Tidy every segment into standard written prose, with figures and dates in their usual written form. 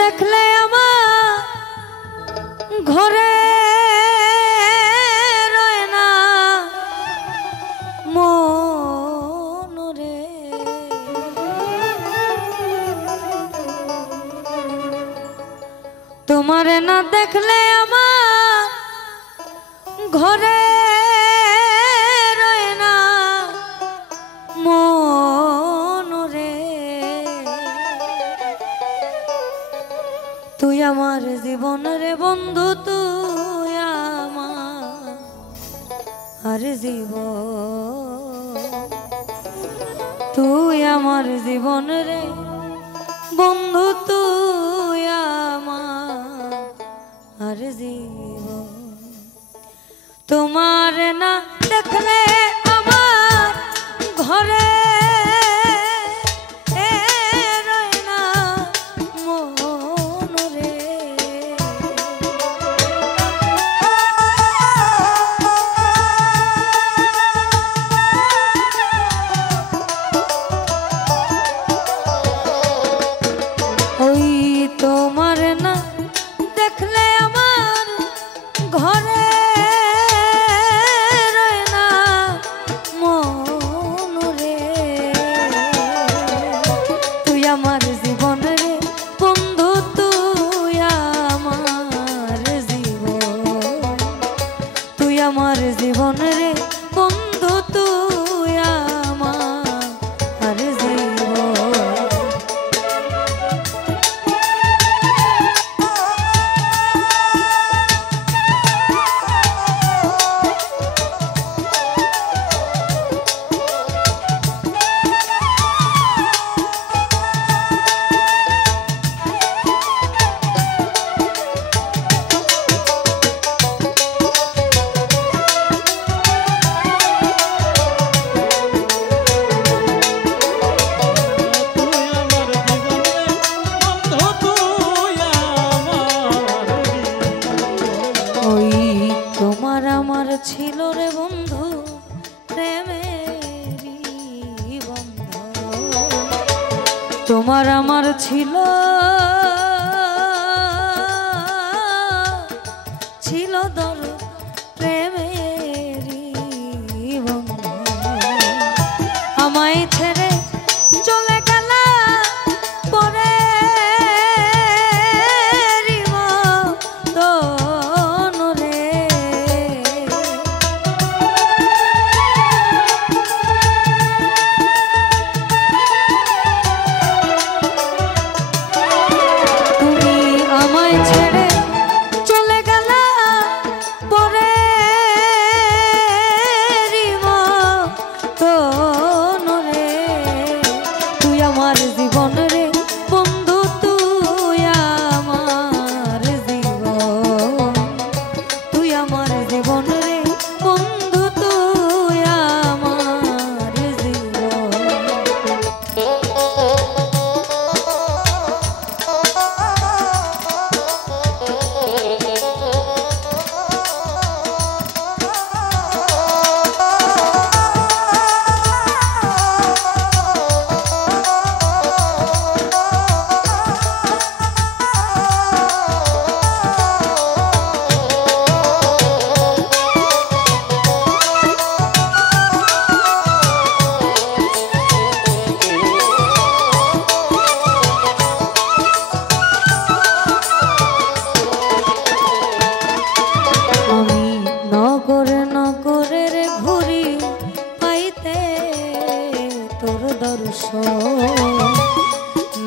দেখলে আমার ঘরে রয় না মন রে। তোমারে না দেখলে আমার ঘরে রয় না মন রে। তুই আমার জীবন রে বন্ধু, তুই আমার জীবন, তুই আমার জীবন রে বন্ধু, তুই আমার জীবন। তোমার না দেখলে আমার ঘরে আমার জীবন রে বন্ধু, তুই আমার জীবন। ছিল রে বন্ধু প্রেমেরই বন্ধ, তোমার আমার ছিল ছিল দর প্রেমেরই বন্ধ। আমায় ছেড়ে চলে গেল পরে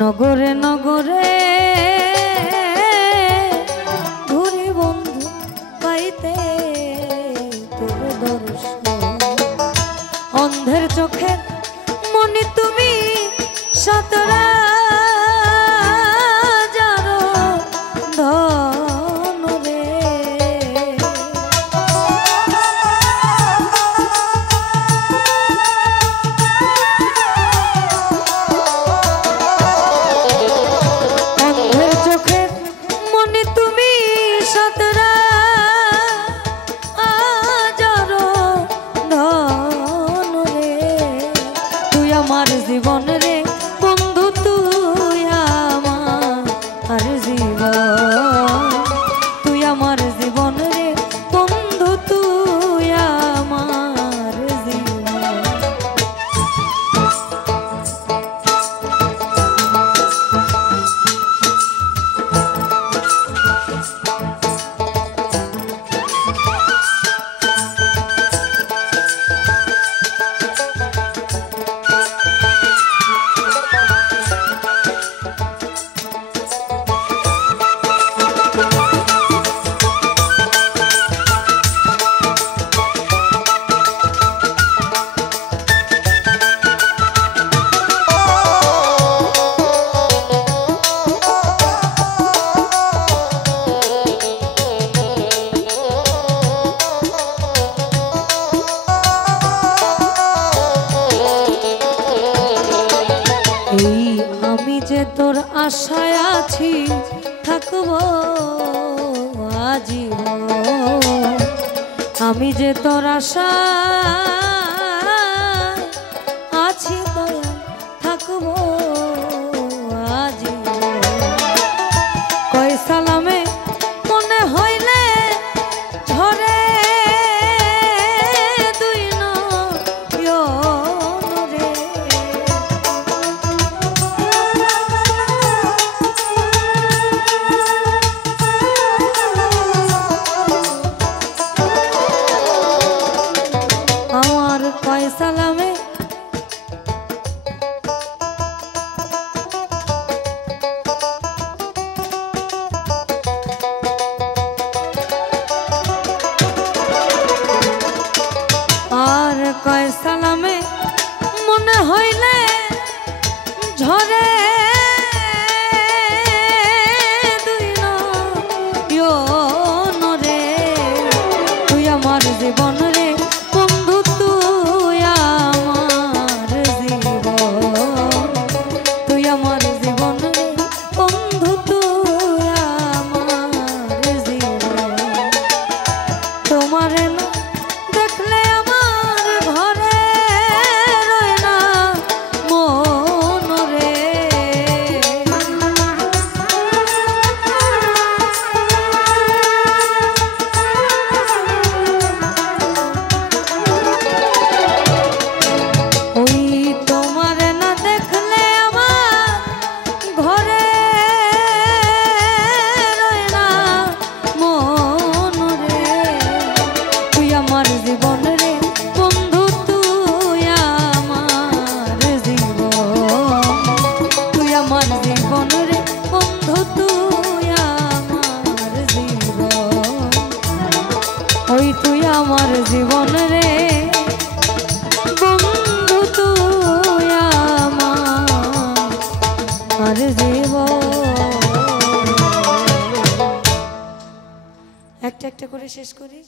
নগরে নগরে ঘুরি বন্ধু পাইতে তোর দর্শন। অন্ধের চোখের মনি তুমি সতরা জীবন রে বন্ধু, তুই আমার আশায় আছি থাকবো আজীবন। আমি যে তোর আশায় আছি দয়াল থাকবো আজীবন। কয় সালামে মনে হইলে ঝরে দুই নয়ন রে। আমার কয় সালামে আর কয় সালামে মনে হইলে ঝরে দুই নয়ন রে। তুই আমার জীবন রে বন্ধু, তুই আমার জীবন, তুই আমার জীবন রে বন্ধু, তুই আমার জীবন। তোমার না দেখলে আমার ঘরে রয় না মন রে। ওই তোমার না দেখলে আমার ঘরে রয় না মন রে। তুই আমার জীবন রে বন্ধু, তুই আমার জীবন, তুই আমার জীবন রে বন্ধু, তুই আমার জীবন। ওই তুই আমার জীবন রে বন্ধু, তুই আমার জীবন। একটা একটা করে শেষ করি।